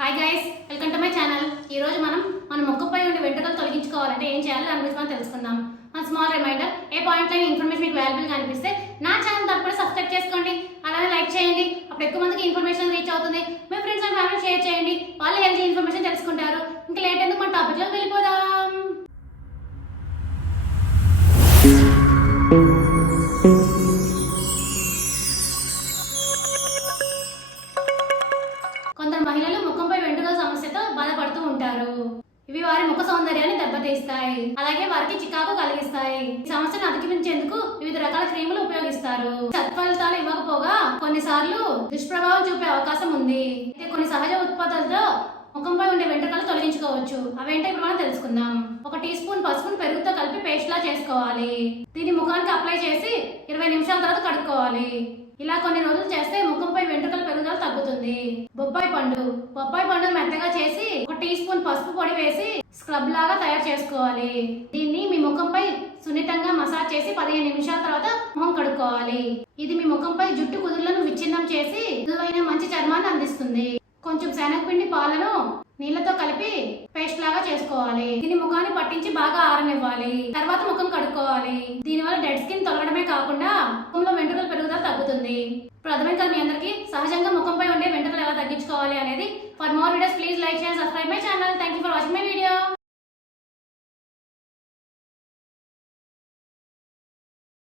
Hi guys, welcome to my channel. ఈ రోజు మన మొక్కపై ఉండే వెంట్రుకలు తొలగించుకోవాలంటే ఏం చేయాలో దాని గురించి మనం తెలుసుకుందాం. మన స్మాల్ రిమైండర్, ఏ పాయింట్ లైన్ ఇన్ఫర్మేషన్ మీకు వాల్యుబుల్ గా అనిపిస్తే నా ఛానల్ తప్పకుండా సబ్స్క్రైబ్ చేసుకోండి, అలానే లైక్ చేయండి. అప్పుడు ఎక్కువ మందికి ఇన్ఫర్మేషన్ రీచ్ అవుతుంది. మీ ఫ్రెండ్స్ అండ్ ఫ్యామిలీ షేర్ చేయండి, వాళ్ళు హెల్తీ ఇన్ఫర్మేషన్ తెలుసుకుంటారు. ఇంకా లేట్ ఎందుకు మన టాపిక్ లోకి వెళ్ళిపోదాం. కొందరు మహిళలు ముఖంపై వెంట్రుకల సమస్యతో బాధపడుతూ ఉంటారు. ఇవి వారి ముఖ సౌందర్యాన్ని దెబ్బతీస్తాయి, అలాగే వారికి చికాకు కలిగిస్తాయి. ఈ సమస్యను అధిగమించేందుకు వివిధ రకాల క్రీములు ఉపయోగిస్తారు. సత్ఫలితాలు ఇవ్వకపోగా కొన్నిసార్లు దుష్ప్రభావం చూపే అవకాశం ఉంది. అయితే కొన్ని సహజ ఉత్పత్తులతో ముఖంపై ఉండే వెంట్రుకలు తొలగించుకోవచ్చు. అవేంటో ఇప్పుడు మనం తెలుసుకుందాం. 1 టీ స్పూన్ పసుపును పెరుగుతో కలిపి పేస్ట్ లా చేసుకోవాలి. దీన్ని ముఖానికి అప్లై చేసి 20 నిమిషాల తర్వాత కడుక్కోవాలి. ఇలా కొన్ని రోజులు చేస్తే ముఖంపై వెంట్రుకల పెరుగుదల తగ్గుతుంది. బొప్పాయి పండు మెత్తగా చేసి 1 టీ స్పూన్ పసుపు పొడి వేసి స్క్రబ్ లాగా తయారు చేసుకోవాలి. దీన్ని మీ ముఖంపై సున్నితంగా మసాజ్ చేసి 15 నిమిషాల తర్వాత మొహం కడుక్కోవాలి. ఇది మీ ముఖంపై జుట్టు కుదుళ్లను విచ్ఛిన్నం చేసి మృదువైన మంచి చర్మాన్ని అందిస్తుంది. కొంచెం శనగపిండి పాలను నీళ్లతో కలిపి పేస్ట్ లాగా చేసుకోవాలి. దీన్ని ముఖాన్ని పట్టించి బాగా ఆరనివ్వాలి. తర్వాత ముఖం కడుక్కోవాలి. దీనివల్ల డెడ్ స్కిన్ తొలగడమే కాకుండా ముఖంలో వెంట్రుకల పెరుగుదల తగ్గుతుంది. ఇప్పుడు అర్థమైంది కదా మీ అందరికీ సహజంగా ముఖంపై ఉండే వెంట్రుకలు ఎలా తగ్గించుకోవాలి అనేది. For more videos please like, share, subscribe my channel. Thank you for watching my video.